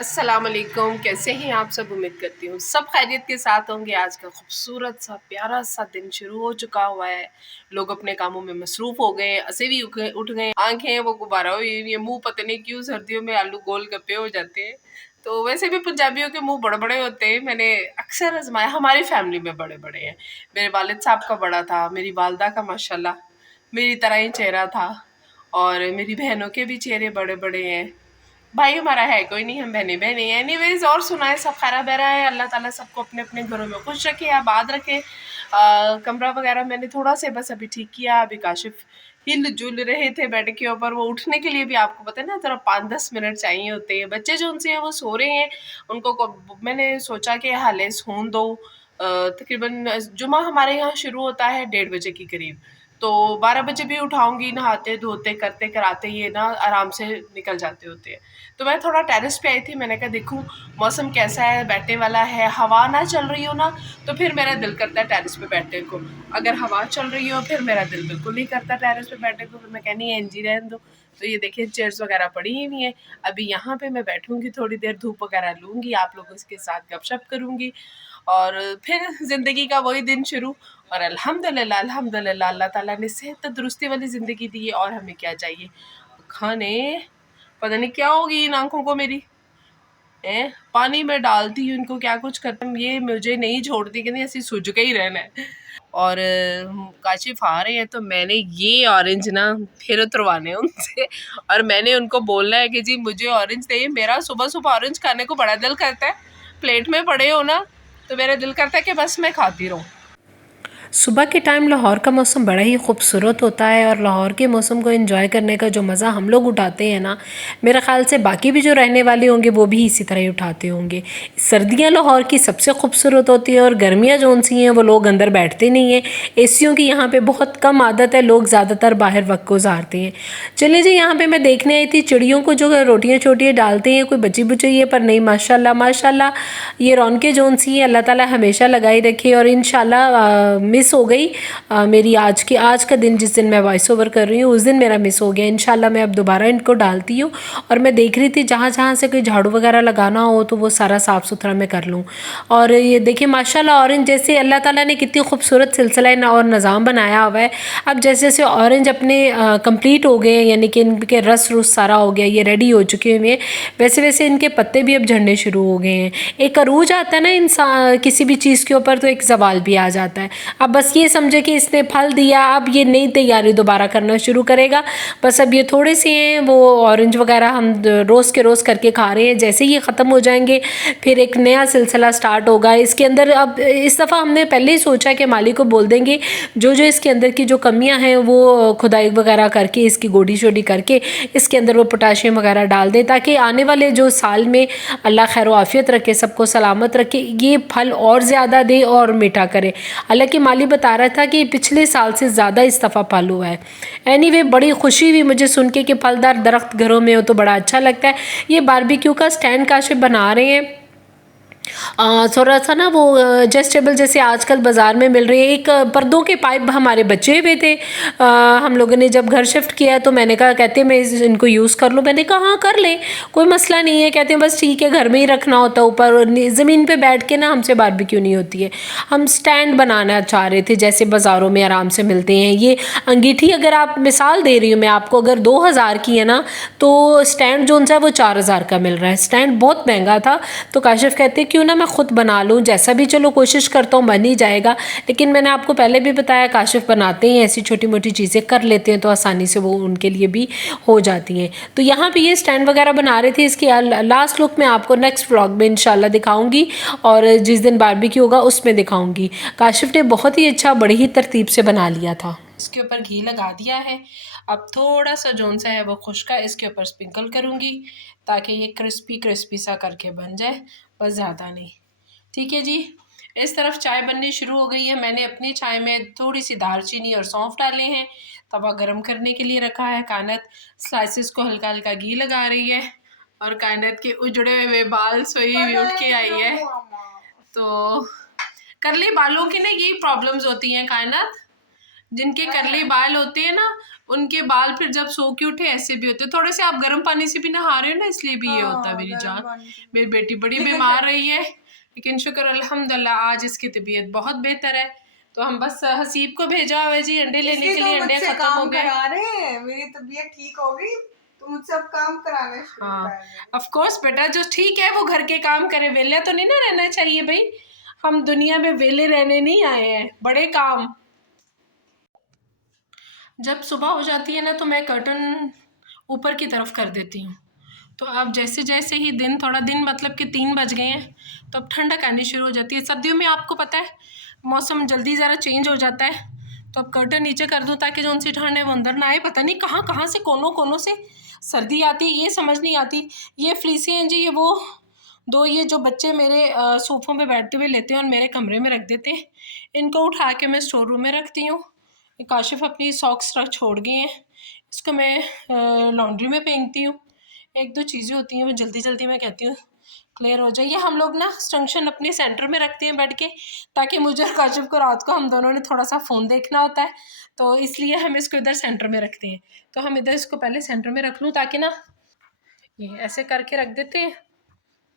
अस्सलाम वालेकुम, कैसे हैं आप सब। उम्मीद करती हूँ सब खैरियत के साथ होंगे। आज का खूबसूरत सा प्यारा सा दिन शुरू हो चुका हुआ है। लोग अपने कामों में मसरूफ हो गए, ऐसे भी उठ गए, आंखें वो गुब्बारा हुई हुई है, मुंह पता नहीं क्यों सर्दियों में आलू गोल गप्पे हो जाते हैं। तो वैसे भी पंजाबियों के मुंह बड़े बड़े होते हैं, मैंने अक्सर आजमाया। हमारी फैमिली में बड़े बड़े हैं। मेरे वालिद साहब का बड़ा था, मेरी वालदा का माशाल्लाह मेरी तरह ही चेहरा था, और मेरी बहनों के भी चेहरे बड़े बड़े हैं। भाई हमारा है कोई नहीं, हम बहने बहने हैं। एनीवेज, और सुनाए, सब खैरा बहरा है। अल्लाह ताला सबको अपने अपने घरों में खुश रखे, आबाद रखे। कमरा वगैरह मैंने थोड़ा से बस अभी ठीक किया। अभी काशिफ हिल जुल रहे थे बेड के ऊपर। वो उठने के लिए भी आपको पता है ना, जरा 5-10 मिनट चाहिए होते हैं। बच्चे जो उनसे हैं वो सो रहे हैं। मैंने सोचा कि हाले सोन दो। तकरीबन जुमा हमारे यहाँ शुरू होता है 1:30 बजे के करीब, तो 12 बजे भी उठाऊंगी। नहाते धोते करते कराते ये ना आराम से निकल जाते होते हैं। तो मैं थोड़ा टेरेस पे आई थी, मैंने कहा देखूं मौसम कैसा है, बैठने वाला है। हवा ना चल रही हो ना तो फिर मेरा दिल करता है टेरेस पे बैठने को। अगर हवा चल रही हो फिर मेरा दिल बिल्कुल नहीं करता टेरेस पे बैठने को। फिर मैं कहनी है इंजी रहने दो। तो ये देखिए चेयर्स वगैरह पड़ी ही नहीं है। अभी यहाँ पे मैं बैठूंगी, थोड़ी देर धूप वगैरह लूँगी, आप लोगों के साथ गपशप करूँगी, और फिर ज़िंदगी का वही दिन शुरू। और अल्हम्दुलिल्लाह अल्हम्दुलिल्लाह अल्लाह ताला ने सेहत तंदुरुस्ती वाली ज़िंदगी दी है, और हमें क्या चाहिए। खाने पता नहीं क्या होगी इन आँखों को मेरी, पानी में डालती हूँ इनको, क्या कुछ करता हूँ, ये मुझे नहीं छोड़ती, कहती ऐसी सुझ के ही रहना है। और काशिफ आ रहे हैं तो मैंने ये ऑरेंज ना फिर उतरवाने उनसे, और मैंने उनको बोलना है कि जी मुझे ऑरेंज चाहिए। मेरा सुबह सुबह ऑरेंज खाने को बड़ा दिल करता है। प्लेट में पड़े हो ना तो मेरा दिल करता है कि बस मैं खाती रहूँ। सुबह के टाइम लाहौर का मौसम बड़ा ही खूबसूरत होता है, और लाहौर के मौसम को एंजॉय करने का जो मज़ा हम लोग उठाते हैं ना, मेरे ख़्याल से बाकी भी जो रहने वाले होंगे वो भी इसी तरह ही उठाते होंगे। सर्दियाँ लाहौर की सबसे खूबसूरत होती हैं, और गर्मियाँ जो सी हैं वो लोग अंदर बैठते नहीं हैं। एसियों की यहाँ पे बहुत कम आदत है, लोग ज़्यादातर बाहर वक्त गुजारते हैं। चलिए जी, यहाँ पे मैं देखने आई थी चिड़ियों को जो रोटियाँ छोटियाँ डालते हैं, कोई बची बुची है पर नहीं, माशाल्लाह माशाल्लाह ये रौनकें जोन सी हैं अल्लाह ताला हमेशा लगाई रखे। और इंशाल्लाह मिस हो गई मेरी आज का दिन, जिस दिन मैं वॉइस ओवर कर रही हूँ उस दिन मेरा मिस हो गया। इंशाल्लाह मैं अब दोबारा इनको डालती हूँ। और मैं देख रही थी जहाँ जहाँ से कोई झाड़ू वगैरह लगाना हो तो वो सारा साफ़ सुथरा मैं कर लूँ। और ये देखिए माशाल्लाह ऑरेंज जैसे अल्लाह ताला ने कितनी खूबसूरत सिलसिला और निज़ाम बनाया हुआ है। अब जैसे जैसे ऑरेंज अपने कंप्लीट हो गए, यानी कि इनके रस सारा हो गया, ये रेडी हो चुके हुए, वैसे वैसे इनके पत्ते भी अब झड़ने शुरू हो गए हैं। एक अरूज आता है ना इंसान किसी भी चीज़ के ऊपर, तो एक जवाल भी आ जाता है। अब बस ये समझे कि इसने फल दिया, अब ये नई तैयारी दोबारा करना शुरू करेगा। बस अब ये थोड़े से हैं वो ऑरेंज वगैरह हम रोज़ के रोज़ करके खा रहे हैं। जैसे ही ये ख़त्म हो जाएंगे फिर एक नया सिलसिला स्टार्ट होगा इसके अंदर। अब इस दफ़ा हमने पहले ही सोचा कि माली को बोल देंगे जो जो इसके अंदर की जो कमियां हैं वो खुदाई वगैरह करके, इसकी गोडी शोडी करके इसके अंदर वो पोटाशियम वगैरह डाल दें, ताकि आने वाले जो साल में अल्लाह खैर आफियत रखे, सबको सलामत रखे, ये फल और ज़्यादा दे और मीठा करे। हालांकि माली बता रहा था कि पिछले साल से ज़्यादा इस दफ़ा फल हुआ है। एनीवे बड़ी खुशी हुई मुझे सुन के कि फलदार दरख्त घरों में हो तो बड़ा अच्छा लगता है। ये बारबेक्यू का स्टैंड काशिफ बना रहे हैं। थोड़ा सा ना वो एडजस्टेबल जैसे आजकल बाज़ार में मिल रही है। एक पर्दों के पाइप हमारे बचे हुए थे, हम लोगों ने जब घर शिफ्ट किया तो मैंने कहा, कहते हैं मैं इनको यूज़ कर लूँ। मैंने कहा हाँ कर लें, कोई मसला नहीं है। कहते हैं बस ठीक है, घर में ही रखना होता है, ऊपर ज़मीन पे बैठ के ना हमसे बारबेक्यू नहीं होती है। हम स्टैंड बनाना चाह रहे थे जैसे बाज़ारों में आराम से मिलते हैं। ये अंगीठी अगर आप मिसाल दे रही हूँ मैं आपको, अगर 2000 की है ना तो स्टैंड जो सा है वो 4000 का मिल रहा है। स्टैंड बहुत महंगा था, तो काशिफ कहते क्यों ना मैं खुद बना लूँ, जैसा भी चलो कोशिश करता हूँ बन ही जाएगा। लेकिन मैंने आपको पहले भी बताया काशिफ बनाते हैं ऐसी छोटी मोटी चीज़ें कर लेते हैं तो आसानी से वो उनके लिए भी हो जाती हैं। तो यहाँ पे ये स्टैंड वगैरह बना रहे थे। इसकी लास्ट लुक मैं आपको नेक्स्ट व्लॉग में इंशाल्लाह दिखाऊंगी, और जिस दिन बारबेक्यू होगा उसमें दिखाऊंगी। काशिफ ने बहुत ही अच्छा बड़ी ही तरतीब से बना लिया था। इसके ऊपर घी लगा दिया है। अब थोड़ा सा जोन सा है वो खुश्क है, इसके ऊपर स्प्रिंकल करूँगी ताकि ये क्रिस्पी क्रिस्पी सा करके बन जाए, बस ज़्यादा नहीं। ठीक है जी। इस तरफ चाय बननी शुरू हो गई है। मैंने अपनी चाय में थोड़ी सी दालचीनी और सौंफ डाले हैं। तवा गरम करने के लिए रखा है। कायनात स्लाइसेस को हल्का हल्का घी लगा रही है, और कायनात के उजड़े हुए बाल सोई हुई उठ के आई है। तो करली बालों की ना यही प्रॉब्लम्स होती हैं कायनात, जिनके करली बाल होते हैं ना उनके बाल फिर जब सो के उठे ऐसे भी होते। थोड़े से आप गर्म पानी से भी नहा रहे हो ना, इसलिए भी ये होता है मेरी जान। मेरी बेटी बड़ी बीमार रही है, लेकिन शुक्र अल्हम्दुलिल्लाह आज इसकी तबीयत बहुत बेहतर है। तो हम बस हसीब को भेजा हुआ है जी अंडे लेने के लिए। अंडे खत्म हो गए, मेरी तबीयत ठीक हो गई तो मुझसे अब काम कराने शुरू हाँ कर रहे हैं। ऑफ कोर्स बेटा, जो ठीक है वो घर के काम करे, वेले तो नहीं ना रहना चाहिए भाई। हम दुनिया में वेले रहने नहीं आए हैं, बड़े काम। जब सुबह हो जाती है ना तो मैं कर्टन ऊपर की तरफ कर देती हूँ। तो अब जैसे जैसे ही दिन, थोड़ा दिन मतलब कि 3 बज गए हैं, तो अब ठंडक आनी शुरू हो जाती है। सर्दियों में आपको पता है मौसम जल्दी ज़रा चेंज हो जाता है, तो अब कर्टन नीचे कर दूँ ताकि जो उनसी ठंड है वो अंदर ना आए। पता नहीं कहाँ कहाँ से, कोनों कोनों से सर्दी आती है, ये समझ नहीं आती। ये फ्लीसी हैं जी, ये वो दो, ये जो बच्चे मेरे सोफ़ों पे बैठते हुए लेते हैं और मेरे कमरे में रख देते हैं। इनको उठा के मैं स्टोर रूम में रखती हूँ। काशिफ अपनी सॉक्स रख छोड़ गए हैं, इसको मैं लॉन्ड्री में फेंकती हूँ। 1-2 चीज़ें होती हैं वो जल्दी जल्दी मैं कहती हूँ क्लियर हो जाए। ये हम लोग ना स्टंक्शन अपने सेंटर में रखते हैं बैठ के, ताकि मुझे और काशिफ को रात को हम दोनों ने थोड़ा सा फ़ोन देखना होता है, तो इसलिए हम इसको इधर सेंटर में रखते हैं। तो हम इधर इसको पहले सेंटर में रख लूँ ताकि ना ये ऐसे करके रख देते हैं,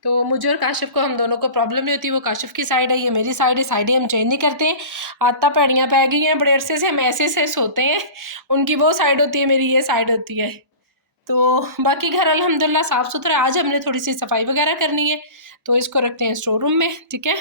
तो मुझे और काशिफ को, हम दोनों को प्रॉब्लम नहीं होती। वो काशिफ की साइड है, ये मेरी साइड है, साइडें हम चेंज नहीं करते हैं। आदत पैड़ियाँ पै गई हैं बड़े अरसे से, हम ऐसे से सोते हैं। उनकी वो साइड होती है, मेरी ये साइड होती है। तो बाकी घर अल्हम्दुलिल्लाह साफ़ सुथरा। आज हमने थोड़ी सी सफाई वगैरह करनी है, तो इसको रखते हैं स्टोर रूम में, ठीक है।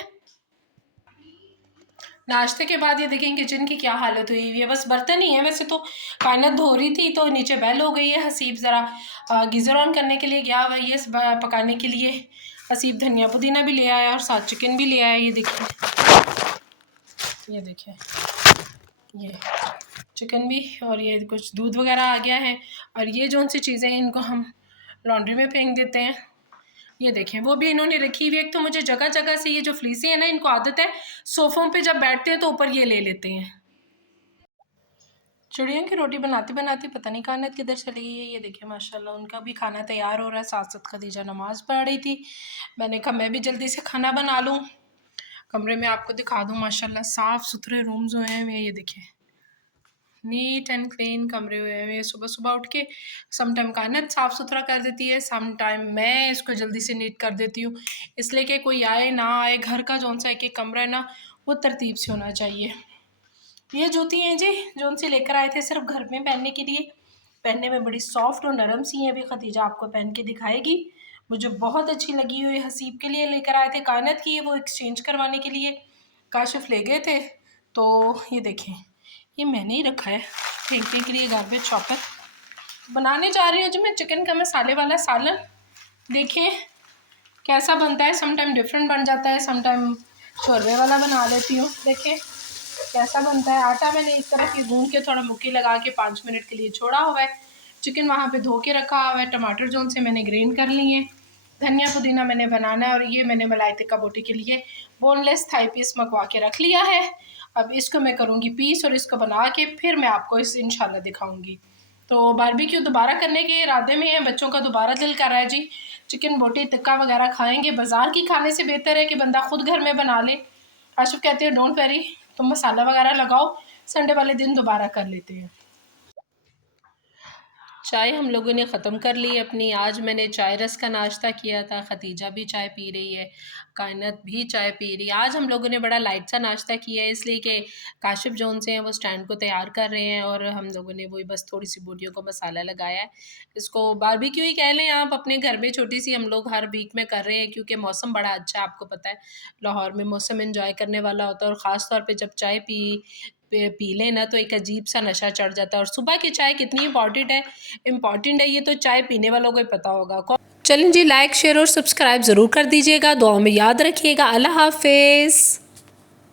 नाश्ते के बाद ये देखें किचन की क्या हालत हुई हुई है, बस बर्तन ही है। वैसे तो कायनात धो रही थी तो नीचे बेल हो गई है। हसीब ज़रा गीज़र ऑन करने के लिए गया हुआ है, ये पकाने के लिए। हसीब धनिया पुदीना भी ले आया और साथ चिकन भी ले आया। ये देखिए, ये देखिए, ये चिकन भी, और ये कुछ दूध वगैरह आ गया है। और ये जो सी चीज़ें हैं इनको हम लॉन्ड्री में फेंक देते हैं। ये देखें वो भी इन्होंने रखी हुई। एक तो मुझे जगह जगह से ये जो फ्लीसी है ना, इनको आदत है सोफ़ों पे जब बैठते हैं तो ऊपर ये ले लेते हैं। चिड़ियों की रोटी बनाती बनाती पता नहीं कानत किधर चली गई है। ये देखिए माशाल्लाह उनका भी खाना तैयार हो रहा है। साथ साथ खदीजा नमाज़ पढ़ रही थी, मैंने कहा मैं भी जल्दी से खाना बना लूँ। कमरे में आपको दिखा दूँ, माशाल्लाह साफ़ सुथरे रूम्स हुए हैं। ये देखिए नीट एंड क्लीन कमरे हुए हैं। सुबह सुबह उठ के सम टाइम कानत साफ़ सुथरा कर देती है, सम टाइम मैं इसको जल्दी से नीट कर देती हूँ, इसलिए कि कोई आए ना आए, घर का जौन सा एक कमरा है ना वो तरतीब से होना चाहिए। ये जूती हैं जी जौन सी लेकर आए थे सिर्फ घर में पहनने के लिए, पहनने में बड़ी सॉफ्ट और नरम सी हैं। अभी खदीजा आपको पहन के दिखाएगी, मुझे बहुत अच्छी लगी हुई। हसीब के लिए लेकर आए थे, कानत की वो एक्सचेंज करवाने के लिए काशिफ ले गए थे। तो ये देखें, ये मैंने ही रखा है फेंकने के लिए गार्बेज चॉपर। बनाने जा रही हूँ जी मैं चिकन का मसाले वाला सालन। देखिए कैसा बनता है, सम टाइम डिफरेंट बन जाता है, सम टाइम शोरबे वाला बना लेती हूँ। देखिए कैसा बनता है। आटा मैंने इस तरह की गूंद के थोड़ा मुक्की लगा के 5 मिनट के लिए छोड़ा हुआ है। चिकन वहाँ पे धो के रखा हुआ है। टमाटर जो से मैंने ग्रेन कर लिए हैं। धनिया पुदीना मैंने बनाना है। और ये मैंने मलाई टिक्का बोटी के लिए बोनलेस थाई पीस मंगवा के रख लिया है। अब इसको मैं करूँगी पीस और इसको बना के फिर मैं आपको इस इंशाल्लाह दिखाऊँगी। तो बारबेक्यू दोबारा करने के इरादे में है, बच्चों का दोबारा दिल कर रहा है जी चिकन बोटी टिक्का वगैरह खाएँगे। बाज़ार की खाने से बेहतर है कि बंदा ख़ुद घर में बना ले। आशिफ कहते हैं डोंट वेरी, तुम मसाला वगैरह लगाओ, संडे वाले दिन दोबारा कर लेते हैं। चाय हम लोगों ने ख़त्म कर ली अपनी। आज मैंने चाय रस का नाश्ता किया था, खतीजा भी चाय पी रही है, कायनत भी चाय पी रही है। आज हम लोगों ने बड़ा लाइट सा नाश्ता किया है, इसलिए कि काशिफ जोन से हैं वो स्टैंड को तैयार कर रहे हैं और हम लोगों ने वही बस थोड़ी सी बोटियों को मसाला लगाया है। इसको बारबेक्यू ही कह लें आप, अपने घर में छोटी सी हम लोग हर वीक में कर रहे हैं क्योंकि मौसम बड़ा अच्छा है। आपको पता है लाहौर में मौसम एंजॉय करने वाला होता है, और ख़ास तौर पे जब चाय पी लें ना तो एक अजीब सा नशा चढ़ जाता है। और सुबह की चाय कितनी इम्पॉर्टेंट है ये तो चाय पीने वालों को ही पता होगा। चलें जी, लाइक शेयर और सब्सक्राइब ज़रूर कर दीजिएगा, दुआओं में याद रखिएगा। अल्लाह हाफिज़।